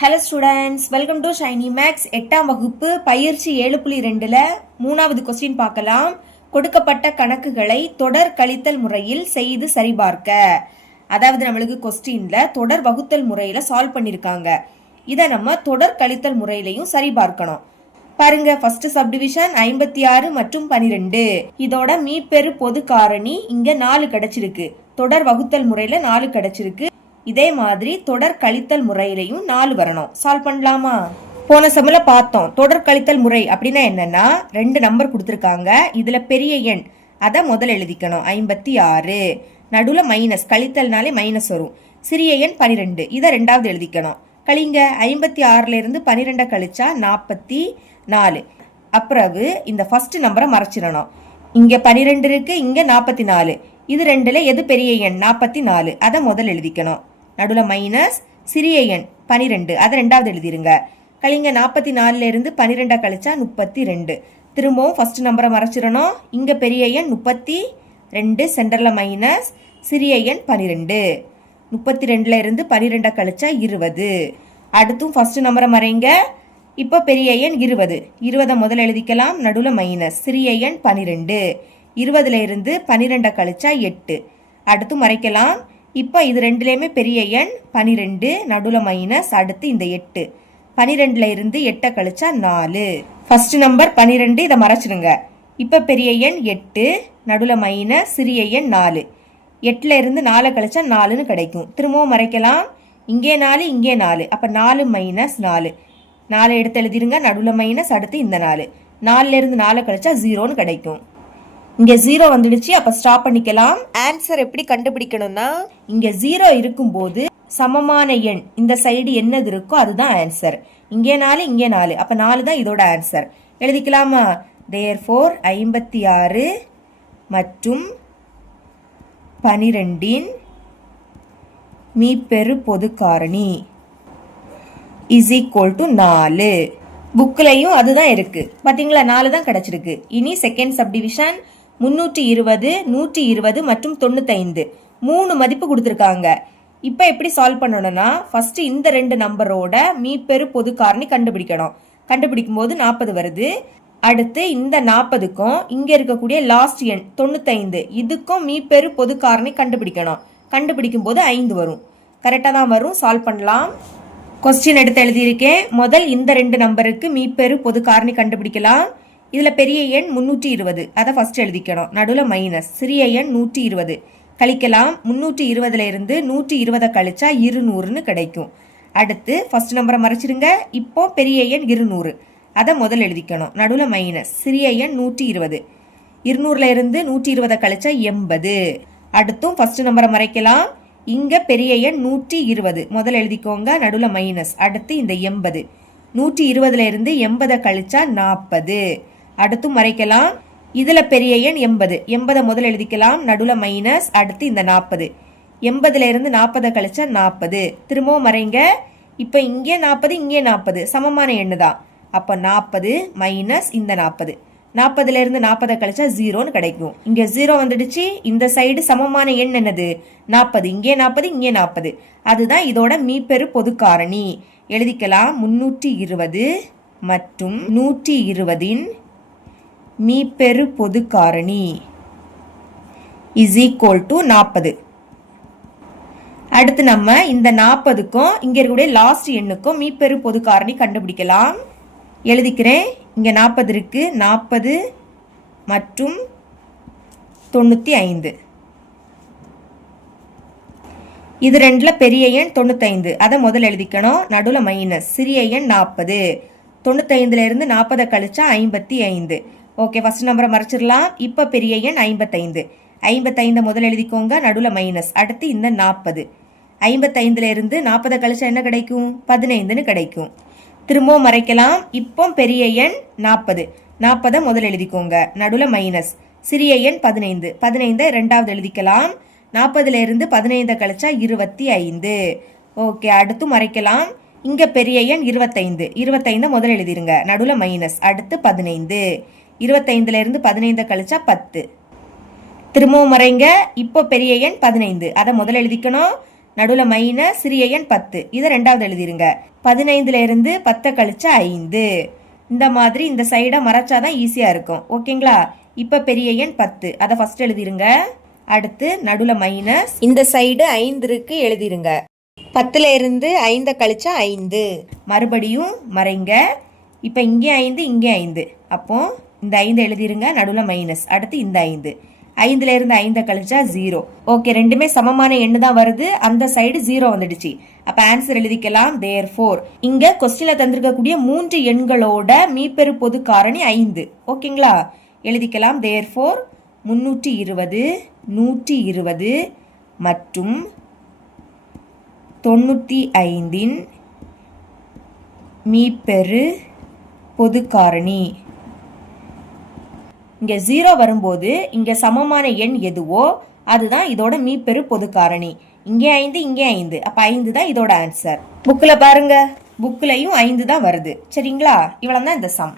Hello students welcome to Shiny Max எட்டாம் வகுப்பு பயிற்சி ஏழு புள்ளி ரெண்டுல மூணாவது கொஸ்டின் பார்க்கலாம். கொடுக்கப்பட்ட கணக்குகளை தொடர் கழித்தல் முறையில் செய்து சரிபார்க்க. அதாவது நம்மளுக்கு கொஸ்டின்ல தொடர் வகுத்தல் முறையில சால்வ் பண்ணிருக்காங்க. இதை நம்ம தொடர் கழித்தல் முறையிலையும் சரிபார்க்கணும். பாருங்க ஃபர்ஸ்ட் சப்டிவிஷன் ஐம்பத்தி ஆறு மற்றும் பனிரெண்டு. இதோட மீப்பெரு பொது காரணி இங்க நாலு கிடைச்சிருக்கு. தொடர் வகுத்தல் முறையில நாலு கிடைச்சிருக்கு. இதே மாதிரி தொடர் கழித்தல் முறையிலையும் நாலு வரணும். சால்வ் பண்ணலாமா? போன சமில் பார்த்தோம். தொடர் கழித்தல் முறை அப்படின்னா என்னன்னா ரெண்டு நம்பர் கொடுத்துருக்காங்க. இதில் பெரிய எண். அதை முதல்ல எழுதிக்கணும். ஐம்பத்தி ஆறு. நடுவில் மைனஸ் கழித்தல்னாலே மைனஸ் வரும். சிறிய எண் பனிரெண்டு. இதை ரெண்டாவது எழுதிக்கணும். கழிங்க. ஐம்பத்தி ஆறுலேருந்து பன்னிரெண்டை கழிச்சா நாற்பத்தி நாலு. அப்புறவு இந்த ஃபஸ்ட்டு நம்பரை மறைச்சிடணும். இங்கே பனிரெண்டு இருக்குது இங்கே நாற்பத்தி நாலு. இது ரெண்டில் எது பெரிய எண்? நாற்பத்தி நாலு. அதை முதல் எழுதிக்கணும். நடுவில் மைனஸ் சிறிய எண் பனிரெண்டு. அதை ரெண்டாவது எழுதிருங்க. கழிங்க நாற்பத்தி நாலுலேருந்து பன்னிரெண்டை கழிச்சா முப்பத்தி ரெண்டு திரும்பவும் ஃபர்ஸ்ட் நம்பரை மறைச்சிடணும். இங்கே பெரிய எண் முப்பத்தி ரெண்டு சென்டரில் மைனஸ் சிறிய எண் பனிரெண்டு. முப்பத்தி ரெண்டில் இருந்து பன்னிரெண்டை கழிச்சா இருபது. அடுத்தும் ஃபஸ்ட்டு நம்பரை மறைங்க. இப்போ பெரிய எண் இருபது. இருபதை முதல்ல எழுதிக்கலாம். நடுவில் மைனஸ் சிறிய எண் பனிரெண்டு. இருபதுல இருந்து பன்னிரெண்டை கழிச்சா எட்டு. அடுத்து மறைக்கலாம். இப்போ இது ரெண்டுலேயுமே பெரிய எண் பனிரெண்டு நடுவில் மைனஸ் அடுத்து இந்த எட்டு. பனிரெண்டில் இருந்து எட்டை கழிச்சா நாலு. ஃபர்ஸ்ட் நம்பர் பனிரெண்டு இதை மறைச்சிடுங்க இப்போ பெரிய எண் எட்டு நடுவில் மைனஸ் சிறிய எண் நாலு. எட்டில் இருந்து நாலை கழிச்சா நாலுன்னு கிடைக்கும். திரும்பவும் மறைக்கலாம். இங்கே நாலு இங்கே நாலு. அப்போ நாலு மைனஸ் நாலு. நாலு எடுத்து எழுதிருங்க. நடுவில் மைனஸ் அடுத்து இந்த நாலு. நாலுலேருந்து நாலு நாலை கழிச்சா ஜீரோன்னு கிடைக்கும். இங்க ஜீரோ வந்துடுச்சு அப்ப ஸ்டாப் பண்ணிக்கலாம். ஆன்சர் எப்படி கண்டுபிடிக்கணும்னா? இங்க ஜீரோ இருக்கும்போது சமமான எண் இந்த சைடு என்னது இருக்கோ அதுதான் ஆன்சர் இங்கே நாலு இங்கே நாலு அப்ப நாலு தான் இதோட ஆன்சர் எழுதிக்கலாமா? தேர் ஃபோர் ஐம்பத்தி ஆறு மற்றும் பனிரெண்டின் மீப்பெரு பொது காரணி இஸ் ஈக்குவல் டு நாலு. புக்லையும் அதுதான் இருக்கு. பாத்தீங்களா? நாலு தான் கிடைச்சிருக்கு. இனி செகண்ட் சப்டிவிஷன் முன்னூற்றி இருபது நூற்றி இருபது மற்றும் தொண்ணூத்தைந்து. மூணு மதிப்பு கொடுத்துருக்காங்க. இப்போ எப்படி சால்வ் பண்ணணும்னா ஃபஸ்ட்டு இந்த ரெண்டு நம்பரோட மீப்பெரு பொது காரணி கண்டுபிடிக்கணும். கண்டுபிடிக்கும் போது நாற்பது வருது. அடுத்து இந்த நாற்பதுக்கும் இங்கே இருக்கக்கூடிய லாஸ்ட் எண் தொண்ணூத்தைந்து இதுக்கும் மீப்பெரு பொது காரணி கண்டுபிடிக்கணும். கண்டுபிடிக்கும் போது ஐந்து வரும். கரெக்டாக தான் வரும். சால்வ் பண்ணலாம். கொஸ்டின் எடுத்து எழுதியிருக்கேன். முதல் இந்த ரெண்டு நம்பருக்கு மீப்பெரு பொது காரணி கண்டுபிடிக்கலாம். இதில் பெரிய எண் முன்னூற்றி இருபது. அதை ஃபஸ்ட் எழுதிக்கணும். நடுவில் மைனஸ் சிறிய எண் நூற்றி இருபது. கழிக்கலாம். முன்னூற்றி இருபதுல இருந்து நூற்றி இருபதை கழிச்சா இருநூறுன்னு கிடைக்கும். அடுத்து ஃபஸ்ட் நம்பரை மறைச்சிருங்க. இப்போ பெரிய எண் இருநூறு. அதை முதல் எழுதிக்கணும். நடுவில் மைனஸ் சிறிய எண் நூற்றி இருபது. இருநூறுல இருந்து நூற்றி இருபதை கழிச்சா எண்பது. அடுத்தும் ஃபர்ஸ்ட் நம்பரை மறைக்கலாம். இங்க பெரிய எண் நூற்றி இருபது. முதல்ல எழுதிக்கோங்க. நடுவில் மைனஸ் அடுத்து இந்த எண்பது. நூற்றி இருபதுல இருந்து எண்பதை கழிச்சா நாற்பது. அடுத்தும் மறைக்கலாம். இதில் பெரிய எண் எண்பது. எண்பதை முதல் எழுதிக்கலாம். நடுவில் மைனஸ் அடுத்து இந்த நாற்பது எண்பதுல இருந்து நாற்பதை கழிச்சா நாற்பது திரும்பவும் மறைங்க. இப்போ இங்கே நாற்பது இங்கே நாற்பது சமமான எண்ணு தான் அப்போ நாற்பது மைனஸ் இந்த நாற்பது நாற்பதுல இருந்து நாற்பதை கழிச்சா ஜீரோன்னு கிடைக்கும். இங்கே ஜீரோ வந்துடுச்சு. இந்த சைடு சமமான எண் என்னது? நாற்பது இங்கே நாற்பது இங்கே நாற்பது அதுதான் இதோட மீப்பெரு பொது காரணி. எழுதிக்கலாம். முன்னூற்றி இருபது மற்றும் நூற்றி இருபதின் மீப்பெரு பொது காரணி இஸ் ஈக்குவல் டு நாற்பது அடுத்து நம்ம இந்த நாற்பதுக்கும் இங்கே இருக்கக்கூடிய லாஸ்ட் எண்ணுக்கும் மீப்பெரு பொது காரணி கண்டுபிடிக்கலாம். எழுதிக்கிறேன். இங்கே நாற்பது இருக்குது நாற்பது மற்றும் தொண்ணூற்றி ஐந்து. இது ரெண்டில் பெரிய எண் தொண்ணூத்தைந்து அதை முதல்ல எழுதிக்கணும். நடுவில் மைனஸ் சிறிய எண் நாற்பது தொண்ணூத்தைந்துல இருந்து நாற்பதை கழிச்சா ஐம்பத்தி ஐந்து. ஓகே ஃபஸ்ட் நம்பரை மறைச்சிடலாம். இப்போ பெரிய எண் ஐம்பத்தைந்து. ஐம்பத்தைந்தை முதல் எழுதிக்கோங்க நடுவில் மைனஸ் அடுத்து இந்த நாற்பது ஐம்பத்தைந்துலேருந்து நாற்பதை கழிச்சா என்ன கிடைக்கும்? பதினைந்துன்னு கிடைக்கும். திரும்பவும் மறைக்கலாம். இப்போ பெரிய எண் நாற்பது நாற்பதை முதல் எழுதிக்கோங்க நடுவில் மைனஸ் சிறிய எண் பதினைந்து. பதினைந்தை ரெண்டாவது எழுதிக்கலாம். நாற்பதுலேருந்து பதினைந்தை கழிச்சா இருபத்தி ஐந்து ஓகே அடுத்து மறைக்கலாம். இங்கே பெரிய எண் இருபத்தைந்து. இருபத்தைந்தை முதல் எழுதிருங்க நடுவில் மைனஸ் அடுத்து பதினைந்து. இருபத்தைந்துல இருந்து பதினைந்தை கழிச்சா பத்து. திரும்பவும் மறைங்க இப்போ பெரிய எண் பதினைந்து. அதை முதல்ல எழுதிக்கணும். நடுவில் மைனஸ் சிறிய எண் பத்து. இதை ரெண்டாவது எழுதிருங்க. பதினைந்துல இருந்து பத்தை கழிச்சா ஐந்து. இந்த மாதிரி இந்த சைடை மறைச்சாதான் ஈஸியாக இருக்கும். ஓகேங்களா இப்போ பெரிய எண் பத்து. அதை ஃபர்ஸ்ட் எழுதிருங்க. அடுத்து நடுவில் மைனஸ் இந்த சைடு ஐந்து இருக்கு எழுதிருங்க. பத்துல இருந்து ஐந்தை கழிச்சா ஐந்து. மறுபடியும் மறைங்க. இப்போ இங்கே ஐந்து இங்கே ஐந்து. அப்போ இந்த ஐந்து எழுதிருங்க நடுவில் மைனஸ் அடுத்து இந்த ஐந்து. ஐந்துல இருந்து ஐந்தை கழிச்சா ஜீரோ ஓகே ரெண்டுமே சமமான எண்ணு தான் வருது. அந்த சைடு ஜீரோ வந்துடுச்சு. அப்ப ஆன்சர் எழுதிக்கலாம். தேர் ஃபோர் இங்க கொஸ்டின்ல தந்திருக்கக்கூடிய மூன்று எண்களோட மீப்பெரு பொது காரணி ஐந்து. ஓகேங்களா எழுதிக்கலாம். தேர் ஃபோர் முன்னூற்றி இருபது நூற்றி இருபது மற்றும் தொண்ணூற்றி ஐந்தின் மீப்பெரு பொது காரணி. இங்கே ஜீரோ வரும்போது இங்கே சமமான எண் எதுவோ அதுதான் இதோட மீப்பெரு பொது காரணி. இங்கே ஐந்து இங்கே ஐந்து. அப்போ ஐந்து தான் இதோட ஆன்சர் புக்கில் பாருங்க. புக்கிலையும் ஐந்து தான் வருது. சரிங்களா? இவ்வளோ தான் இந்த சம்